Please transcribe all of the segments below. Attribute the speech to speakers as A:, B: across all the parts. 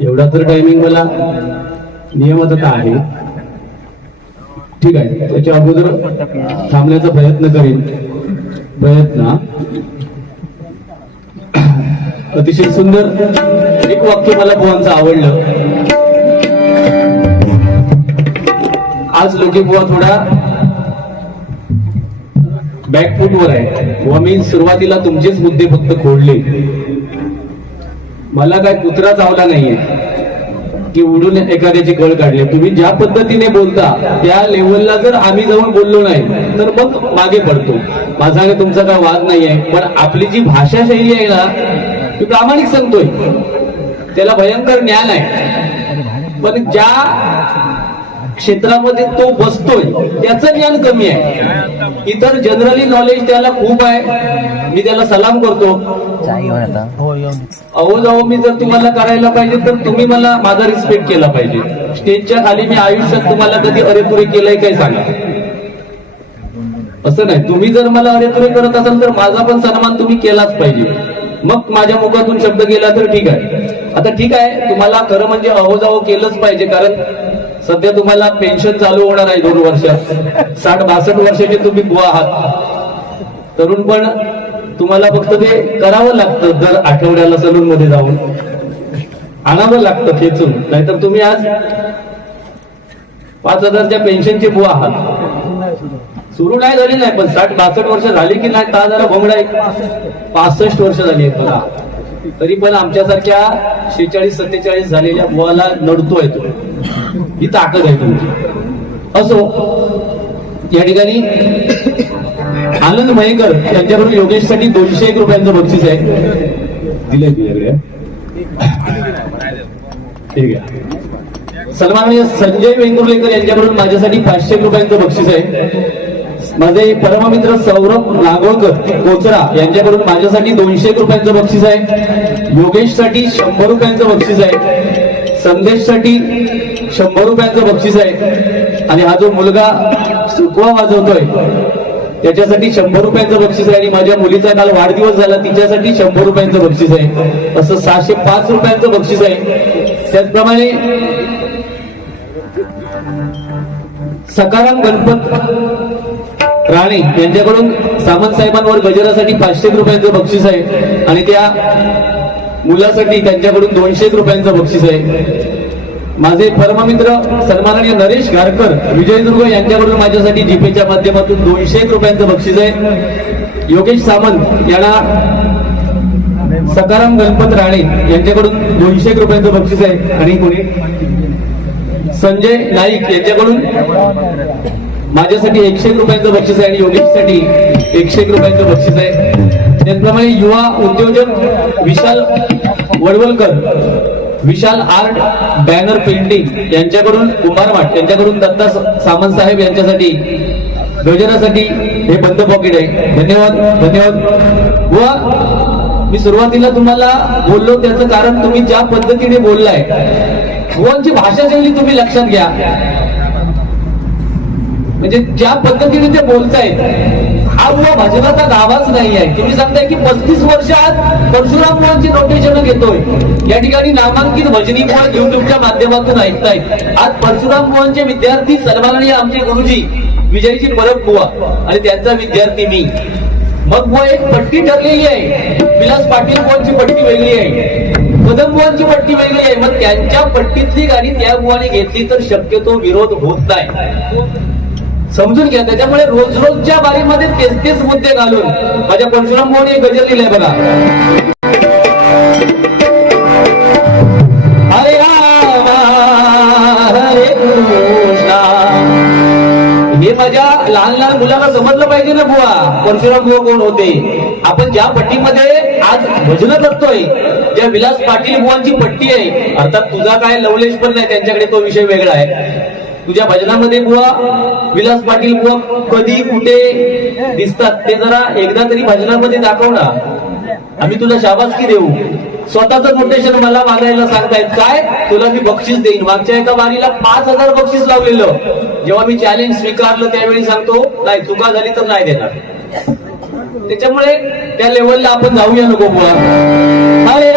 A: एवढा तर टायमिंग मला नियमात आता आहे. ठीक आहे त्याच्या अगोदर थांबण्याचा प्रयत्न करीन. प्रयत्न. अतिशय सुंदर एक वाक्य मला बुवांचं आवडलं. आज लोके बुवा थोडा बॅकफूटवर आहे. व मी सुरुवातीला तुमचेच मुद्दे फक्त खोडले. मला काय कुत्रा चावला नाहीये. की उडून एखाद्याची कळ काढली. तुम्ही ज्या पद्धतीने बोलता त्या लेवलला जर आम्ही जाऊन बोललो नाही तर मग मागे पडतो. माझा काही तुमचा काय वाद नाहीये. पण आपली जी भाषा शैली आहे ना ती प्रामाणिक सांगतोय. त्याला भयंकर ज्ञान आहे पण ज्या क्षेत्रामध्ये तो बसतोय त्याचं ज्ञान कमी आहे. इतर जनरली नॉलेज त्याला खूप आहे. मी त्याला सलाम करतो.
B: आता
A: अहो जाऊ मी जर तुम्हाला करायला पाहिजे तर तुम्ही मला माझा रिस्पेक्ट केला पाहिजे. स्टेजच्या खाली मी आयुष्यात तुम्हाला कधी अरेतुरे केलंय काय सांगा. असं नाही. तुम्ही जर मला अरेतुरे करत असाल तर माझा पण सन्मान तुम्ही केलाच पाहिजे. मग माझ्या मुखातून शब्द गेला तर ठीक आहे. आता ठीक आहे तुम्हाला खरं म्हणजे अहो जावं केलंच पाहिजे कारण सध्या तुम्हाला पेन्शन चालू होणार आहे दोन वर्षात साठ बासष्ट वर्षाचे तुम्ही बुवा आहात. तरुण पण तुम्हाला फक्त ते करावं लागतं दर आठवड्याला सलून मध्ये जाऊन. आणावं लागतं खेचून. नाहीतर तुम्ही आज पाच हजारच्या पेन्शनचे बुवा आहात. सुरू नाही झाली नाही पण साठ बासष्ट वर्ष झाली की नाही का जरा भोंगडा एक पासष्ट वर्ष झाली आहेत मला तरी पण आमच्यासारख्या शेहेचाळीस सत्तेचाळीस झालेल्या बुवाला नडतोय तो. ही ताकद आहे तुमची. असो. या ठिकाणी आनंद मयेकर यांच्याकडून योगेशसाठी दोनशे एक रुपयांचं बक्षीस आहे. दिलंय तुझ्याकडे ठीक आहे. सन्माननीय संजय वेंगुर्लेकर यांच्याकडून माझ्यासाठी पाचशे रुपयांचं बक्षीस आहे. माझे परममित्र सौरभ नागोळकर कोचरा यांच्याकडून माझ्यासाठी दोनशे रुपयांचं बक्षीस आहे. योगेशसाठी शंभर रुपयांचं बक्षीस आहे. संदेशसाठी शंभर रुपयाचं बक्षीस आहे. आणि हा जो मुलगा सुकवा वाजवतोय त्याच्यासाठी शंभर रुपयाचं बक्षीस आहे. आणि माझ्या मुलीचा काल वाढदिवस झाला तिच्यासाठी शंभर रुपयांचं बक्षीस आहे. असं सहाशे पाच रुपयांचं बक्षीस आहे. त्याचप्रमाणे सकाराम गणपत राणे यांच्याकडून सामंत साहेबांवर गजरासाठी पाचशे रुपयांचं बक्षीस आहे. आणि त्या मुलासाठी त्यांच्याकडून दोनशे रुपयांचं बक्षीस आहे. माझे परममित्र सन्माननीय नरेश गारकर विजयदुर्ग यांच्याकडून माझ्यासाठी जीपेच्या माध्यमातून दोनशे रुपयांचं बक्षीस आहे. योगेश सामंत यांना सकाराम गणपत राणे यांच्याकडून दोनशे रुपयांचं बक्षीस आहे. आणि कोणी संजय नाईक यांच्याकडून माझ्यासाठी एकशे रुपयांचं बक्षीस आहे आणि योगेशसाठी एकशे रुपयांचं बक्षीस आहे. त्याचप्रमाणे युवा उद्योजक Vishal Vadavalkar Vishal art banner painting यांच्याकडून कुमारवाट यांच्याकडून दत्ता सामंत साहेब यांच्यासाठी गजरासाठी हे बंद पॉकेट आहे. धन्यवाद धन्यवाद. व मी सुरुवातीला तुम्हाला बोललो त्याचं कारण तुम्ही ज्या पद्धतीने बोललाय बुवांची भाषा शैली तुम्ही लक्षात घ्या. म्हणजे ज्या पद्धतीने ते बोलतायत हा बुवा भाजपाचा गावाच नाही आहे तुम्ही सांगताय की पस्तीस वर्षात परशुराम बुवांची नोटेशन घेतोय या ठिकाणी नामांकित भजनी बुवा युट्यूबच्या माध्यमातून ऐकतायत. आज परशुराम बुवांचे विद्यार्थी सन्माननीय आमचे गुरुजी विजयजी परब बुवा आणि त्यांचा विद्यार्थी मी. मग बुवा एक पट्टी ठरलेली आहे. विलास पाटील बुवांची पट्टी वेगळी आहे. कदम बुवांची पट्टी वेगळी आहे. मग त्यांच्या पट्टीतली गाडी त्या बुवाने घेतली तर शक्यतो विरोध होत नाही. समजून घ्या. त्याच्यामुळे रोज रोजच्या बारीमध्ये तेच तेच मुद्दे घालून माझ्या परशुराम मोहन एक गजल लिहिलंय बघा. हरे हरे कृष्णा. हे माझ्या लहान लहान मुलाला समजलं पाहिजे ना बुवा. परशुराम बुवा कोण होते? आपण ज्या पट्टीमध्ये आज भजन करतोय ज्या विलास पाटील बुवांची पट्टी आहे. अर्थात तुझा काय लवलेश पण नाही त्यांच्याकडे तो विषय वेगळा आहे. तुझ्या भजनामध्ये बुवा विलास पाटील बुवा कधी कुठे दिसतात ते जरा एकदा तरी भजनामध्ये दाखव ना. आम्ही तुला शाबासकी देऊ. स्वतःच मोटेशन मला मागायला सांगतायत. काय? तुला मी बक्षीस देईन. मागच्या एका वारीला पाच हजार बक्षीस लावलेलं. जेव्हा मी चॅलेंज स्वीकारलं त्यावेळी सांगतो नाही चुका झाली तर नाही देणार. त्याच्यामुळे त्या लेवलला आपण जाऊया नको बुवा. अरे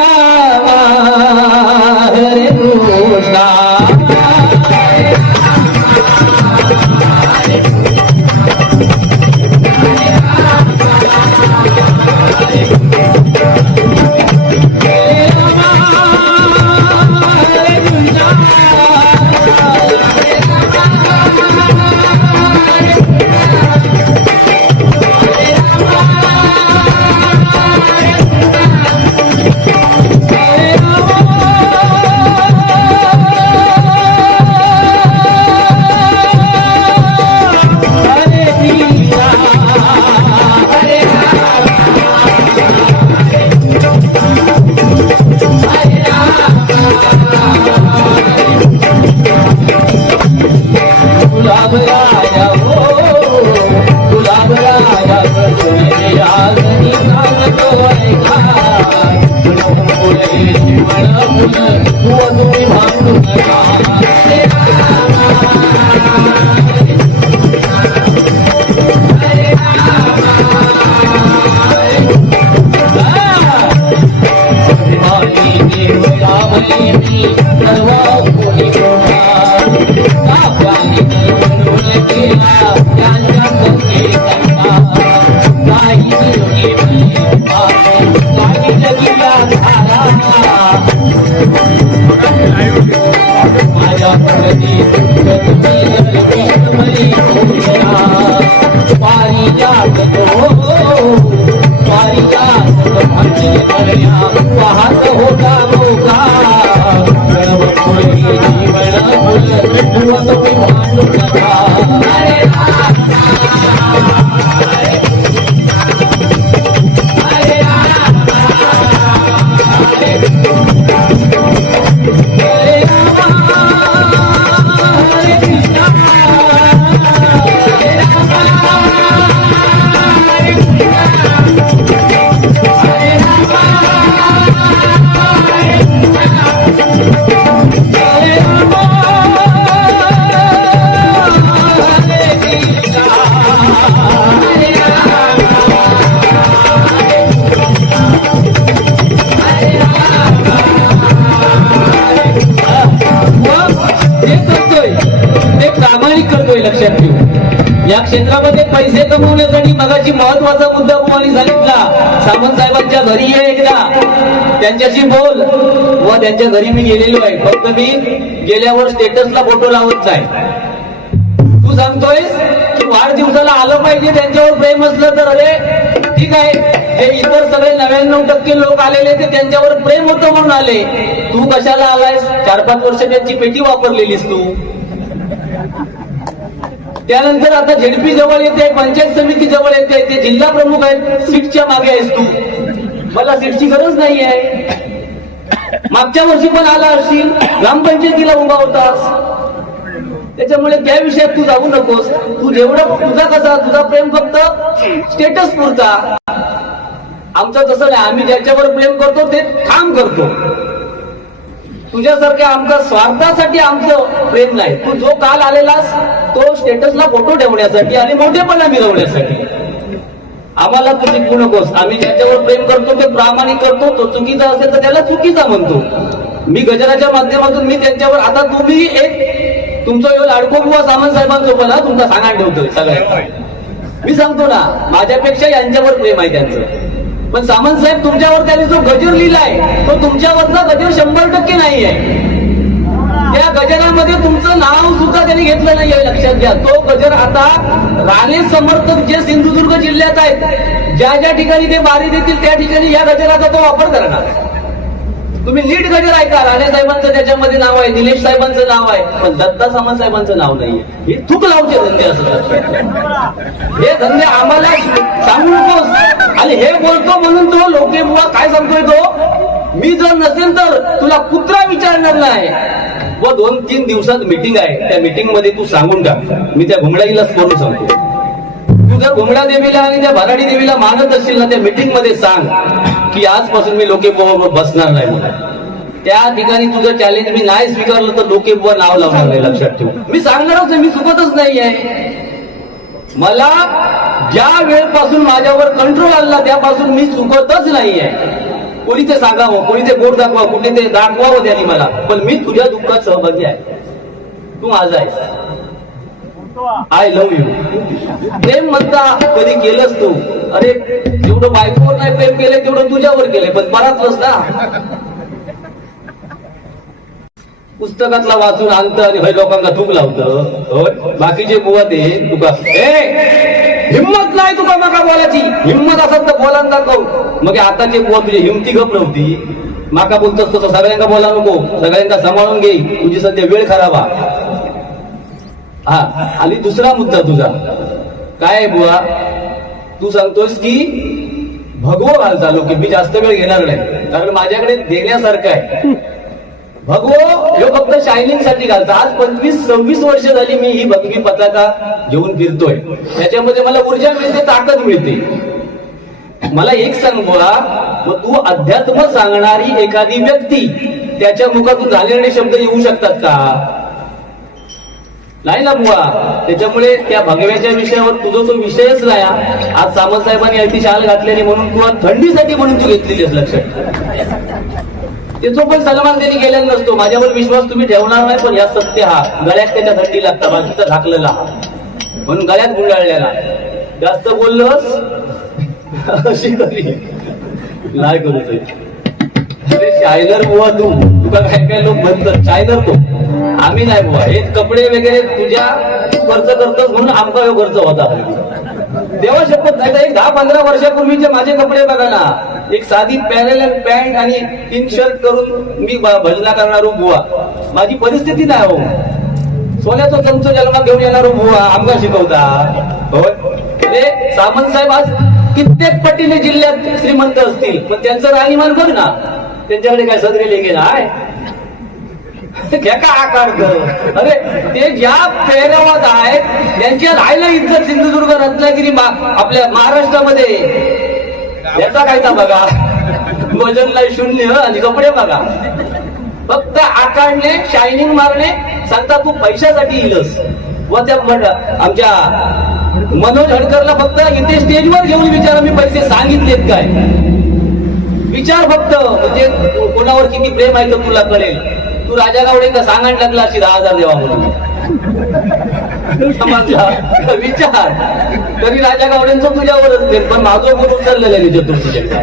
A: पारिजात पारिजात म्हणजे पाहत तुम्ही भांडू क्षेत्रामध्ये पैसे कमवण्यासाठी मगाची महत्त्वाचा मुद्दा कोणी सांगितला? सामंत साहेबांच्या घरी ये एकदा. त्यांच्याशी बोल. व त्यांच्या घरी मी गेलेलो आहे. फक्त मी गेल्यावर स्टेटसला फोटो लावत आहे. तू सांगतोयस की वाढदिवसाला आलं पाहिजे त्यांच्यावर प्रेम असलं तर? अरे ठीक आहे. हे इतर सगळे नव्याण्णव टक्के लोक आलेले ते त्यांच्यावर प्रेम होतं म्हणून आले. तू कशाला आलायस? चार पाच वर्ष त्यांची पेटी वापरलेलीस तू. त्यानंतर आता झेडपी जवळ येते पंचायत समिती जवळ येते ते जिल्हा प्रमुख आहेत सीटच्या मागे आहेस तू. मला सीटची गरज नाही आहे मागच्या वर्षी पण आला असशील ग्रामपंचायतीला उभा होतास. त्याच्यामुळे त्या विषयात तू जाऊ नकोस. तू जेवढा तुझा कसा तुझा प्रेम फक्त स्टेटस पुरता. आमचं तसं नाही आम्ही ज्याच्यावर प्रेम करतो ते काम करतो. तुझ्यासारख्या आमच्या स्वार्थासाठी आमचं प्रेम नाही. तू जो काल आलेलास तो स्टेटसला फोटो ठेवण्यासाठी आणि मोठेपणा मिरवण्यासाठी. आम्हाला तुझी पूर्ण कोस आम्ही ज्याच्यावर प्रेम करतो ते प्रामाणिक करतो. तो चुकीचा असेल तर त्याला चुकीचा म्हणतो. मी गजराच्या माध्यमातून मी त्यांच्यावर आता तुम्ही एक तुमचं येऊन अडकोबुवा सामंत साहेबांसोबत हा तुमचा सांगा ठेवतोय सगळ्यात मी सांगतो ना माझ्यापेक्षा यांच्यावर प्रेम आहे त्यांचं. पण सामंत साहेब तुमच्यावर त्यांनी जो गजर लिहिलाय तो तुमच्यावरचा गजर शंभर टक्के नाही आहे त्या गजरामध्ये तुमचं नाव सुद्धा त्यांनी घेतलं नाही आहे लक्षात घ्या. तो गजर आता राणे समर्थक जे सिंधुदुर्ग जिल्ह्यात आहेत ज्या ज्या ठिकाणी ते बारी देतील त्या ठिकाणी या गजराचा तो वापर करणार आहे. तुम्ही नीट गजर ऐका राणे साहेबांचं त्याच्यामध्ये नाव आहे निलेश साहेबांचं नाव आहे. पण दत्ता सामंत साहेबांचं नाव नाहीये. हे थूक लावचे धंदे असं हे धंदे आम्हाला सांगू नकोस आणि हे बोलतो म्हणून तो लोके बुवा काय सांगतोय तो? मी जर नसेल तर तुला कुत्रा विचारणार नाही. व दोन तीन दिवसात मीटिंग आहे. त्या मीटिंगमध्ये तू सांगून टाक. मी त्या घुमडाईलाच फोन सांगतो. जर घुमडा देवीला आणि त्या भराडी देवीला मानत असशील ना त्या मीटिंगमध्ये सांग की आजपासून मी लोके बसणार नाही म्हणून. त्या ठिकाणी तुझं चॅलेंज मी नाही स्वीकारलं तर लोके नाव लावणार नाही लक्षात ठेव. मी सांगणारच मी चुकतच नाही आहे. मला ज्या वेळपासून माझ्यावर कंट्रोल आला त्यापासून मी चुकतच नाही आहे. कोणी ते सांगावं कोणी ते बोट दाखवा कुठे ते दाखवावं त्यांनी मला. पण मी तुझ्या दुःखात सहभागी आहे. तू माझा आहेस. आय लव्ह यू प्रेम म्हणता कधी केलंच तू? अरे जेवढं बायकोवर नाही प्रेम केलंय तेवढं तुझ्यावर केलंय पण बराच ना. पुस्तकातला वाचून आणत आणि हय लोकांना थूक लावत. होय? बाकीचे बुवा ते तुका ए हिंमत नाही तुका माका बोलायची. हिंमत असत तर बोला दाखव मग आताचे बुवा तुझी हिमती गप नव्हती माका बोलतोस तसं सगळ्यांना बोला नको. सगळ्यांना सांभाळून घे. तुझी सध्या वेळ खराब आहे. हा आणि दुसरा मुद्दा तुझा. काय आहे बुवा? तू सांगतोस की भगवो घालता की मी जास्त वेळ घेणार नाही. कारण माझ्याकडे देण्यासारखं आहे. भगवो हे फक्त शायनिंगसाठी घालता. आज पंचवीस सव्वीस वर्ष झाली मी ही भगवी पताका घेऊन फिरतोय. त्याच्यामध्ये मला ऊर्जा मिळते ताकद मिळते. मला एक सांग बुवा. मग तू अध्यात्म सांगणारी एखादी व्यक्ती त्याच्या मुखातून झालेले शब्द येऊ शकतात का? नाही ना बुवा. त्याच्यामुळे त्या भगव्याच्या विषयावर तुझा तो विषयच नाही. आज सामंत साहेबांनी अति शाल घातलेली म्हणून किंवा थंडीसाठी म्हणून तू घेतलेली लक्षात ते तो पण सलमान त्यांनी गेलेला नसतो. माझ्यावर विश्वास तुम्ही ठेवणार नाही पण या सत्य हा. गळ्यात त्याच्या थंडी लागता बाकीचा झाकलेला म्हणून गळ्यात गुंडाळलेला जास्त बोललोस? अशी करी नाही करू तुझी शायनर बुवा तू. तुका काय काय लोक म्हणतात? शायनर तो. आम्ही नाही बुवा. हे कपडे वगैरे तुझ्या खर्च करतोस म्हणून आमचा ह्यो खर्च होता तेव्हा शपथ नाही एक दहा पंधरा वर्षापूर्वीचे माझे कपडे बघा ना एक साधी पॅरेल पॅन्ट आणि तीन शर्ट करून मी भजना करणार बुवा. माझी परिस्थिती नाही हो. सोन्याचा चमचो जन्मात घेऊन येणार बुवा आमका शिकवता. होय. अरे सामंत साहेब आज कित्येक पटीने जिल्ह्यात श्रीमंत असतील पण त्यांचं राहणीमान बघ ना. त्यांच्याकडे काय सदरे लेखे आहे घ्या का आकार अरे ते ज्या पेहरावात आहेत त्यांच्या राहिला इज्जत सिंधुदुर्ग रत्नागिरी आपल्या महाराष्ट्रामध्ये. याचा कायदा बघा? वजनला शून्य आणि कपडे बघा. फक्त आकारणे शायनिंग मारणे सांगता तू पैशासाठी येईलस व त्या म्हण- आमच्या मनोज हडकरला फक्त इथे स्टेजवर घेऊन विचारा मी पैसे सांगितलेत काय? विचार फक्त म्हणजे कोणावर किती प्रेम आहे तर तुला कळेल. तू राजा गावडेंना सांगायला लागला अशी दहा हजार देवा म्हणून. समजला विचार. तरी राजा गावडेंचं तुझ्यावरच ते पण माझं गुरु उचललेलं आहे चतुर्थीच्या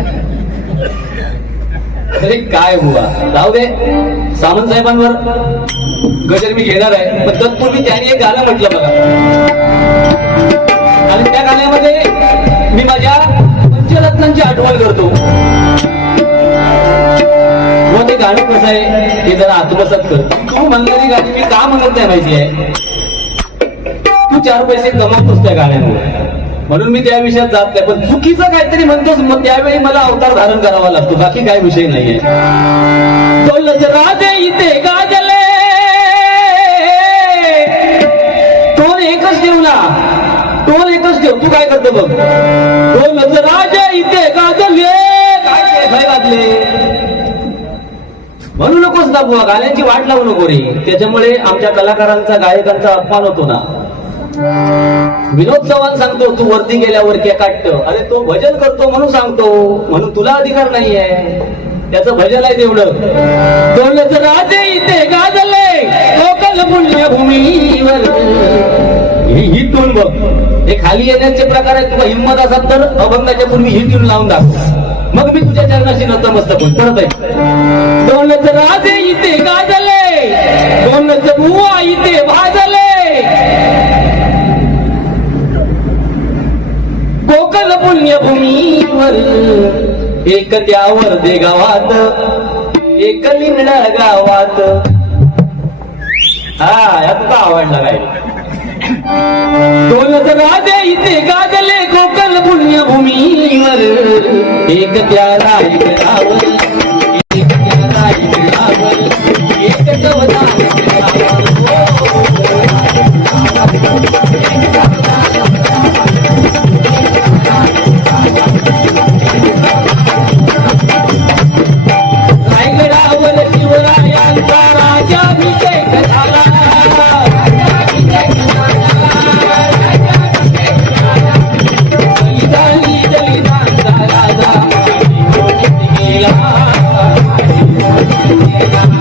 A: तरी काय बुवा? जाऊ दे. सामंत साहेबांवर गजर मी घेणार आहे पण तत्पूर्वी त्यांनी एक गाणं म्हटलं बघा. आणि त्या गाण्यामध्ये मी माझ्या पंचरत्नांची आठवण करतो. ते गाणं कसं आहे हे जरा आत्मसात कर. तू म्हणणारी गाणी मी का म्हणत नाही माहिती आहे? तू चार पैसे कमावतोस त्या गाण्यामुळे. म्हणून मी त्या विषयात जात नाही. पण चुकीचं काहीतरी म्हणतोस मग त्यावेळी मला अवतार धारण करावा लागतो. बाकी काय विषय नाहीये. राजे इथे गाजले. टोल एकच ठेव ना. टोल एकच ठेव. तू काय करतो बघ? तोलच राजे इथे गाजले. म्हणू नकोस बुवा गाण्यांची वाट लावू नको रे. त्याच्यामुळे आमच्या कलाकारांचा गायकांचा अपमान होतो ना. विनोद चव्हाण सांगतो तू वरती गेल्यावर के काटत? अरे तो भजन करतो म्हणून सांगतो. म्हणून तुला अधिकार नाहीये. त्याचं भजन आहे तेवढं. दौलत राजे इथे गाजले कोकण पुण्य भूमीवर. हिटून बघ. हे खाली येण्याचे प्रकार आहेत तुला हिंमत असाल तर अभंगाच्या पूर्वी हिटून लावून दाखव. मग मी तुझ्या चरणाशी नतमस्तक होईल परत आहे दोनच राजे इथे गाजले. दोनच बुवा इथे भाजले. कोकण पुण्यभूमीवर एक त्यावर दे गावात एक लिंगणा गावात. हा यात का आवडला नाही? दोनच राजे इथे गाजले. पुण्यभूमीवर एक प्यारा एक रावण Thank you.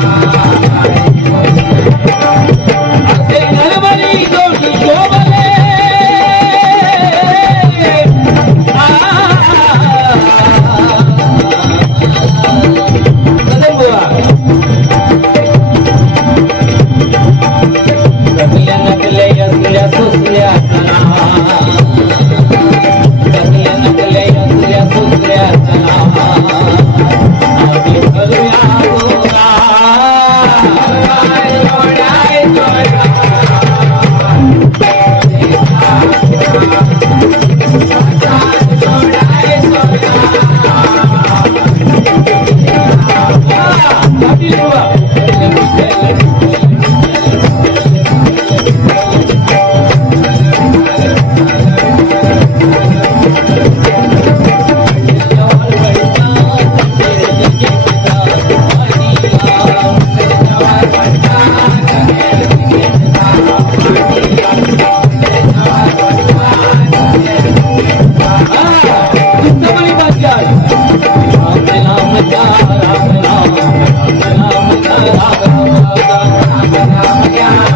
A: Yeah.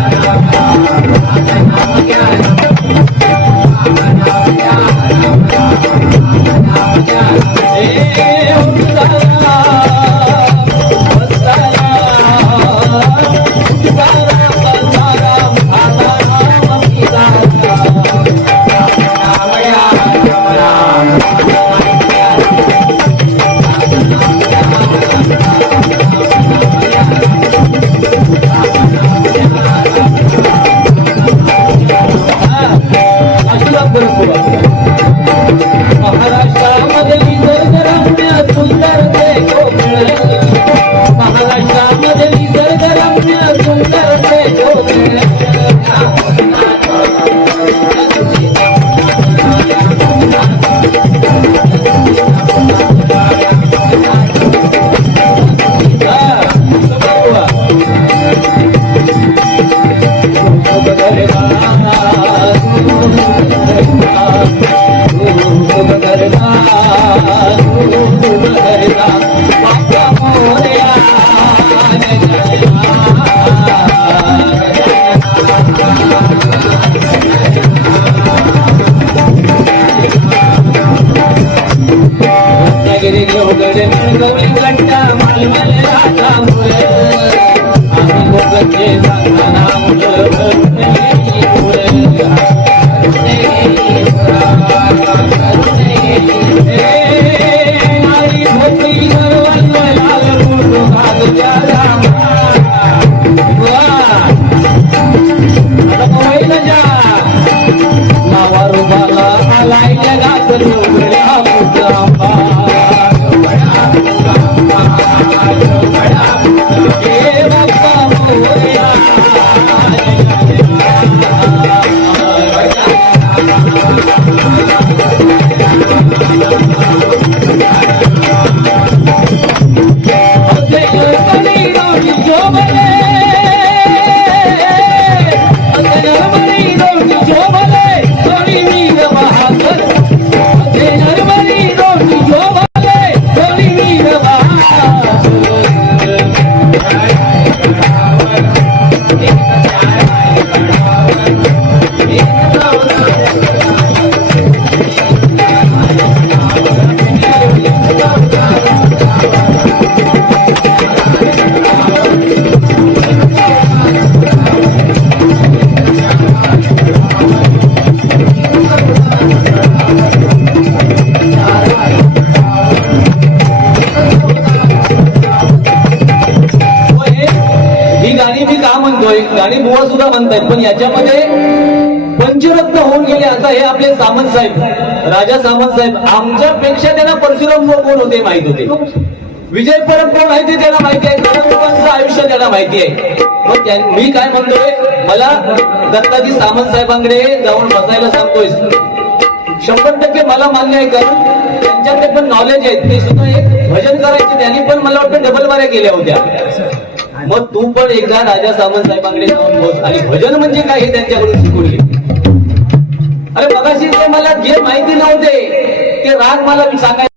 A: राजा सामंत साहेब आमच्यापेक्षा त्यांना परशुराम कोण होते माहीत होते. विजय परब कोण आहे त्यांना माहिती आहे. आयुष्य त्यांना माहिती आहे. मग मी काय म्हणतोय मला दत्ताजी सामंत साहेबांकडे जाऊन बसायला सांगतोय. शंभर टक्के मला मान्य आहे कारण त्यांच्याकडे पण नॉलेज आहे. ते सुद्धा एक भजन करायचे त्यांनी पण मला वाटतं डबल बाऱ्या केल्या होत्या. मग तू पण एकदा राजा सामंत साहेबांकडे जाऊन बस. आणि भजन म्हणजे काय हे त्यांच्याकडून शिकवले अरे मगाशी ते मला जे माहिती नव्हते ते राग मला सांगायचं.